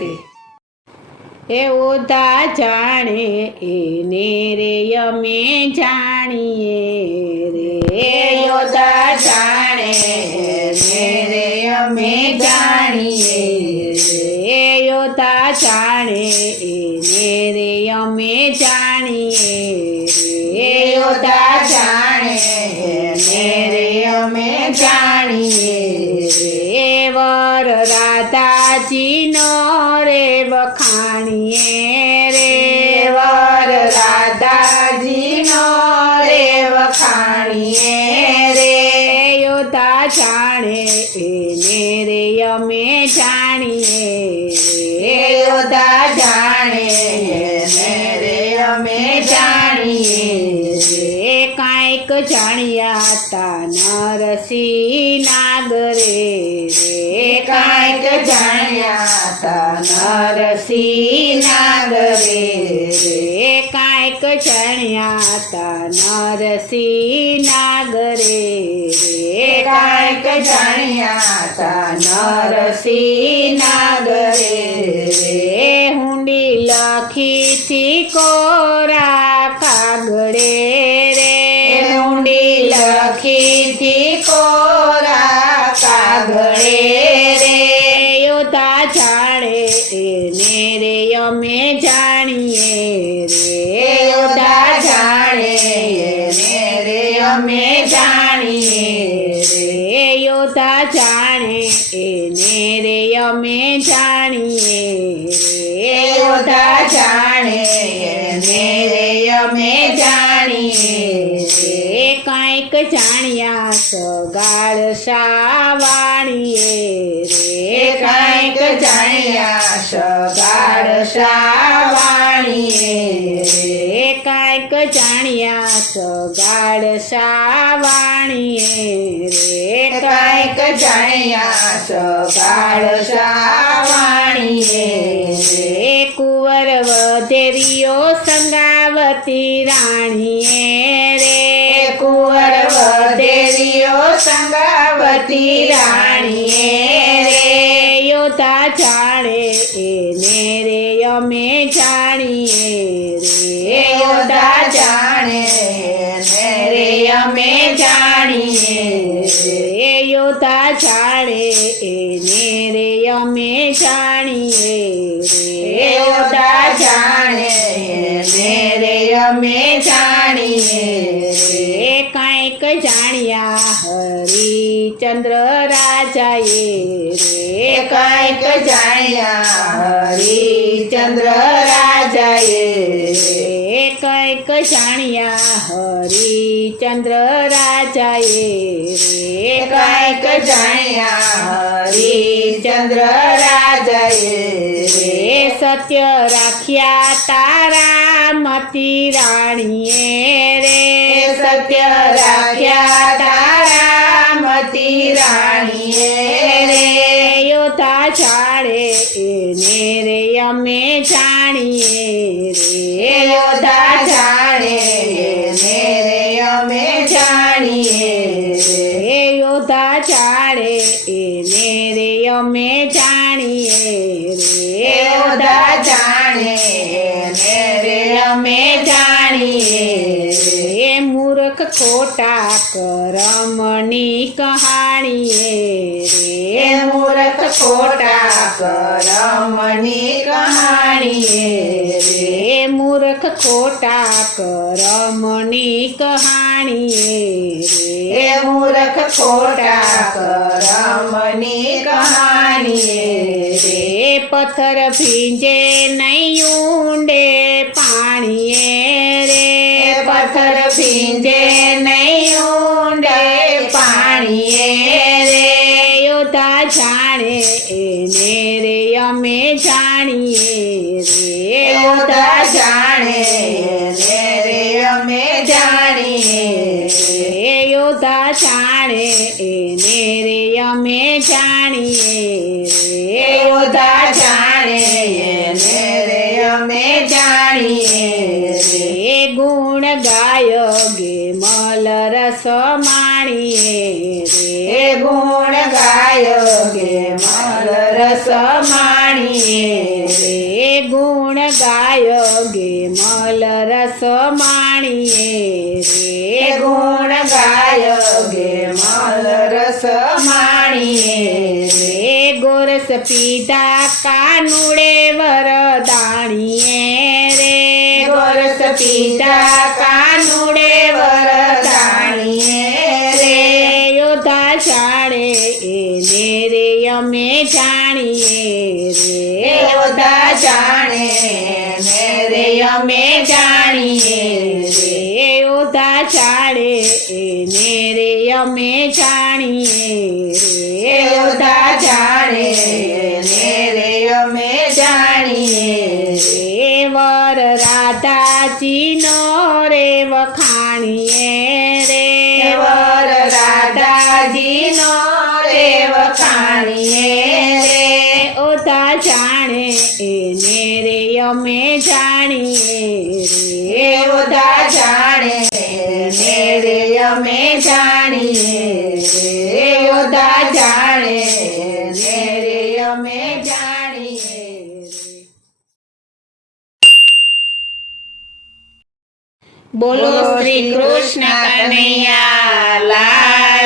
ગુજરાતી એ ઓધા જાણે એને રે અમે જાણીએ રે યોધા જાણે એને રે અમે જાણીએ રે યોધા જાણે એને રે અમે જાણીએ રે યોધા જાણે એને રે અમે જાણીએ રે વર રાધાજીનો રે વખાણીએ રે વર રાધાજીનો રે વખાણીએ રે યોધા જાણે એને રે અમે જાણીએ રે યોધા જાણે એને રે અમે જાણીએ રે કાંઈક જાણ્યા તા નરસિંહ નાગરે રે કાંઈક જાણ્યા તા નરસિંહ નાગરે રે કાંઈક જાણ્યા તા નરસિંહ નાગરે રે કાંઈક જાણ્યા તા નરસિંહ નાગરે રે હુંડી લખીથી કોરા કાગળે રે ઊંડી લખીથી કોરા કાગળે રે યોધા જાણે એને રે અમે જાણીએ રે યોધા જાણે એને રે અમે જાણીએ રે યોધા જાણે એને રે અમે જાણીએ રે યોધા જાણે એને રે અમે જાણીએ રે કાંઈક જાણ્યા સગાળ શાવાણીએ રે કાંઈક જાણ્યા સગાળ શાવાણીએ રે કાંઈક જાણ્યા સગાળ શાવાણીએ રે કાંઈક જાણ્યા સગાળ શાવાણીએ રે કુંવર વધેરિયો સંગાવતી રાણીએ રે કુંવર વધેરિયો સંગાવતી રાણીએ રે યોધા જાણે એને રે અમે જાણીએ રે યોધા જાણે એને રે અમે જાણીએ રે યોધા જાણે એને રે અમે જાણીએ રે યોધા જાણે એને રે અમે જાણીએ રે કાંઈક જાણ્યા હરિચંદ્ર રાજાએ રે કાંઈક જાણ્યા હરિચંદ્ર રાજાએ રે કાંઈક જાણ્યા હરિચંદ્ર રાજાએ રે કાંઈક જાણ્યા હરિચંદ્ર રાજાએ રે સત્ય રાખ્યા તારા મતી રાણીએ રે સત્ય રાખ્યા તારા મતી રાણીએ રે યોધા જાણે એને રે અમે જાણીએ રે યોધા જાણે એને રે અમે જાણીએ રે યોધા જાણે એને રે અમે જાણીએ રે યોધા જાણે એને રે અમે જાણીએ રે મૂર્ખ ખોટા કરમની કહાણીએ એ રે મૂર્ખ ખોટા કરમની કહાણીએ રે મૂર્ખ ખોટા કરમની કહાણીએ એ રે મૂર્ખ ખોટા કરમની કહાણીએ રે પથ્થર ભીંજે નહીં ઊંડે પાણીએ રે પથ્થર ભીંજે નહીં ઊંડે પાણીએ રે યોધા જાણે એને રે અમે જાણીએ રે યોધા જાણે એને રે અમે જાણીએ રે યોધા જાણે એને રે અમે જાણીએ રે યોધા જાણે એને રે અમે જાણીએ રે ગુણ ગાય ગે મલ રસ માણીએ એ રે ગુણ ગાય ગે મલ રસ માણીએ કાનુડે વરદાણીએ રે ગોરસ પીધા કાનુડે વરદાણીએ રે યોધા જાણે એને રે અમે જાણીએ રે યોધા જાણે ને રે અમે જાણીએ રે યોધા જાણે એને રે અમે જાણીએ રે યોધા જાણે ને રે અમે જાણીએ રે વર રાધાજીનો રે વખાણીએ રે વર રાધાજીનો રે વખાણીએ રે ઓધા જાણે એને રે અમે જાણીએ રે યોધા જાણે ને રે અમે જાણીએ રે યોધા જાણે ને રે અમે જાણીએ રે બોલો શ્રી કૃષ્ણ કનૈયા લાલ